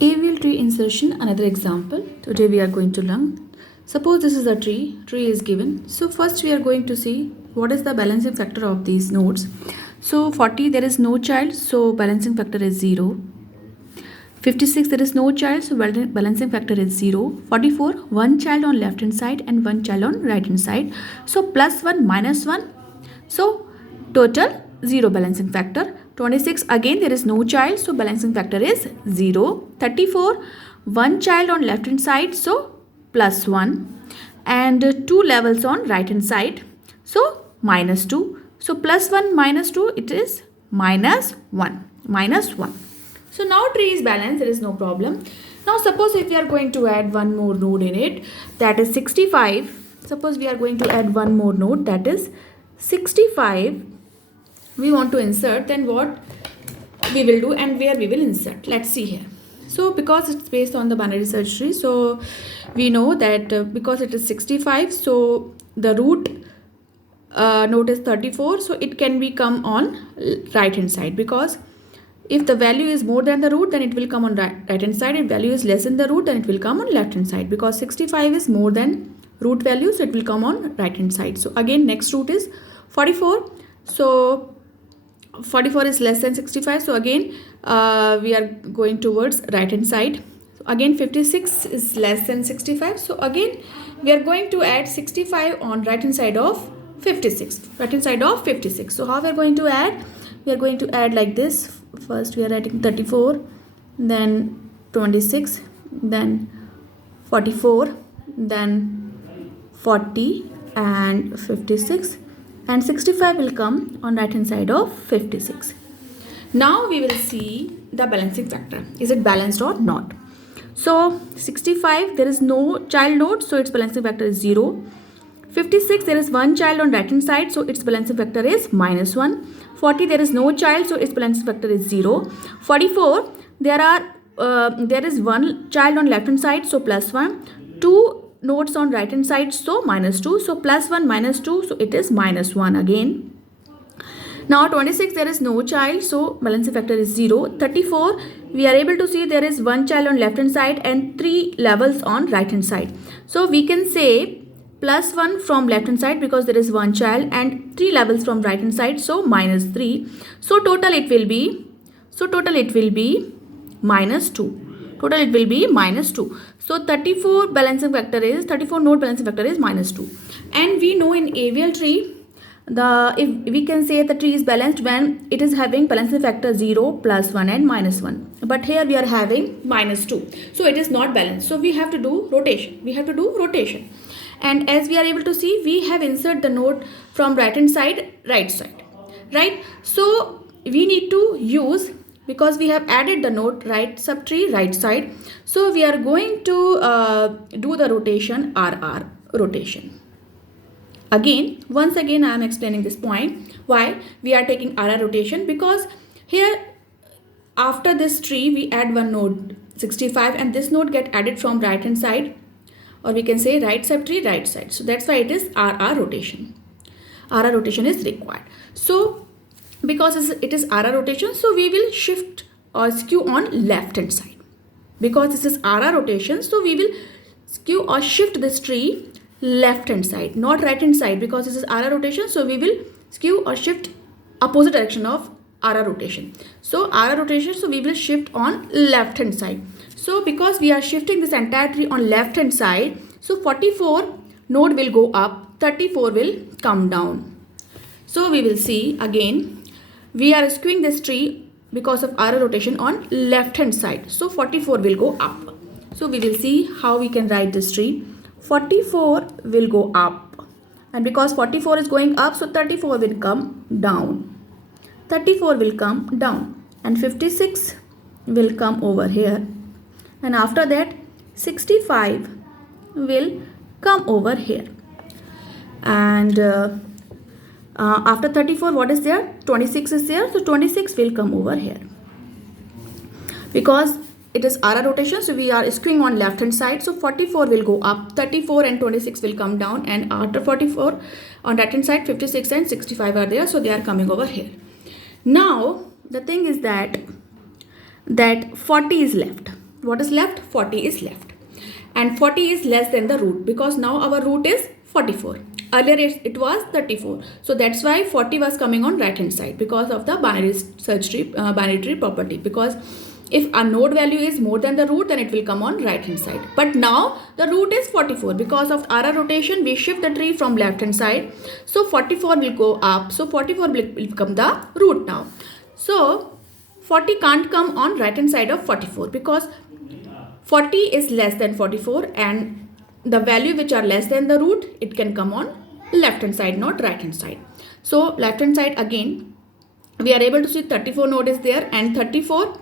AVL tree insertion, another example. Today we are going to learn. Suppose this is a tree is given. So first we are going to see what is the balancing factor of these nodes. So 40 there is no child, so balancing factor is 0. 56 there is no child, so balancing factor is 0. 44 one child on left hand side and one child on right hand side. So plus 1 minus 1. So total 0 balancing factor. 26 again there is no child, so balancing factor is 0. 34 one child on left hand side, so plus 1, and 2 levels on right hand side, so minus 2. So plus 1 minus 2, it is minus 1. So now tree is balanced, there is no problem. Now suppose if we are going to add one more node in it, that is 65. Suppose we are going to add one more node, that is 65. We want to insert, then what we will do and where we will insert. Let's see here. So because it's based on the binary search tree, so we know that because it is 65, so the root node is 34, so it can be come on right hand side, because if the value is more than the root, then it will come on right hand side. If value is less than the root, then it will come on left hand side, because 65 is more than root value, so it will come on right hand side. So again next root is 44, so 44 is less than 65, so again we are going towards right hand side. So again 56 is less than 65, so again we are going to add 65 on right hand side of 56. So how we are going to add? We are going to add like this. First we are adding 34, then 26, then 44, then 40 and 56, and 65 will come on right hand side of 56. Now we will see the balancing factor. Is it balanced or not? So 65 there is no child node, so its balancing factor is 0. 56 there is one child on right hand side, so its balancing factor is minus 1. 40 there is no child, so its balancing factor is 0. 44 there is one child on left hand side, so plus 1. 2 nodes on right hand side, so minus 2. So plus 1 minus 2, so it is minus 1 again. Now 26 there is no child, so balancing factor is 0. 34 we are able to see there is one child on left hand side and 3 levels on right hand side. So we can say plus 1 from left hand side because there is one child, and 3 levels from right hand side, so minus 3. So total it will be minus 2. So 34 node balancing factor is minus 2. And we know in AVL tree, if we can say the tree is balanced when it is having balancing factor 0, plus 1 and minus 1. But here we are having minus 2. So it is not balanced. So we have to do rotation. And as we are able to see, we have inserted the node from right hand side, right? So we need to use, because we have added the node right subtree right side, so we are going to do the rotation, RR rotation. Once again I am explaining this point why we are taking RR rotation, because here after this tree we add one node 65 and this node get added from right hand side, or we can say right subtree right side. So that's why it is RR rotation. RR rotation is required. So because it is RR rotation, so we will shift or skew on left hand side. Because this is RR rotation, so we will skew or shift this tree left hand side, not right hand side, because this is RR rotation, so we will skew or shift opposite direction of RR rotation. So RR rotation, so we will shift on left hand side. So because we are shifting this entire tree on left hand side, so 44 node will go up, 34 will come down. So we will see again, we are skewing this tree because of RR rotation on left hand side. So 44 will go up. So we will see how we can write this tree. 44 will go up, and because 44 is going up, so 34 will come down. And 56 will come over here. And after that 65 will come over here, and after 34 what is there? 26 is there, so 26 will come over here. Because it is RR rotation, so we are skewing on left hand side, so 44 will go up, 34 and 26 will come down, and after 44 on right hand side 56 and 65 are there, so they are coming over here. Now the thing is that 40 is left. what is left? 40 is left. And 40 is less than the root because now our root is 44. Earlier it was 34. So that's why 40 was coming on right hand side because of the binary tree property. Because if a node value is more than the root, then it will come on right hand side. But now the root is 44. Because of RR rotation, we shift the tree from left hand side. So 44 will go up. So 44 will become the root now. So 40 can't come on right hand side of 44 because 40 is less than 44 and the value which are less than the root, it can come on left hand side, not right hand side. So left hand side again, we are able to see 34 node is there and 34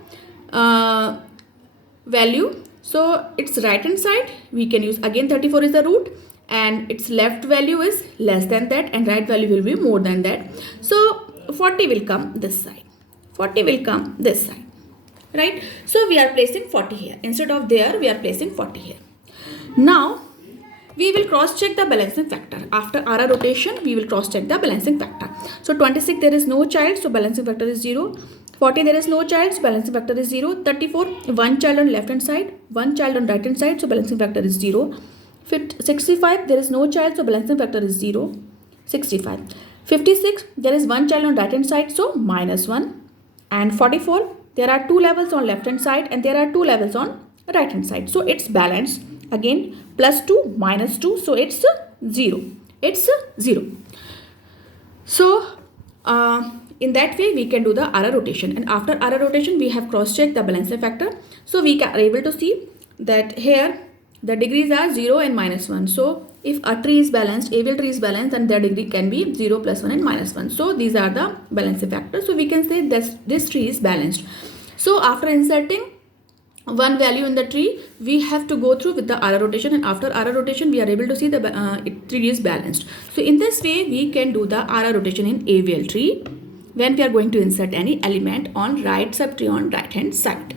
value. So its right hand side, we can use again 34 is the root and its left value is less than that and right value will be more than that. So 40 will come this side. 40 will come this side. Right? So we are placing 40 here. Instead of there, we are placing 40 here. Now, we will cross check the balancing factor. After RR rotation, we will cross check the balancing factor. So 26, there is no child, so balancing factor is 0. 40, there is no child, so balancing factor is 0. 34, one child on left hand side, one child on right hand side, so balancing factor is 0. 65, there is no child, so balancing factor is 0. 65. 56, there is one child on right hand side, so -1. And 44, there are two levels on left hand side and there are two levels on right hand side. So it's balanced. Again, +2, -2. So it's 0. It's 0. So in that way, we can do the RR rotation. And after RR rotation, we have cross-checked the balancing factor. So we are able to see that here the degrees are 0 and -1. So if a tree is balanced, AVL tree is balanced, then their degree can be 0, +1 and -1. So these are the balancing factors. So we can say that this tree is balanced. So after inserting one value in the tree, we have to go through with the RR rotation, and after RR rotation, we are able to see the tree is balanced. So in this way, we can do the RR rotation in AVL tree when we are going to insert any element on right subtree on right hand side.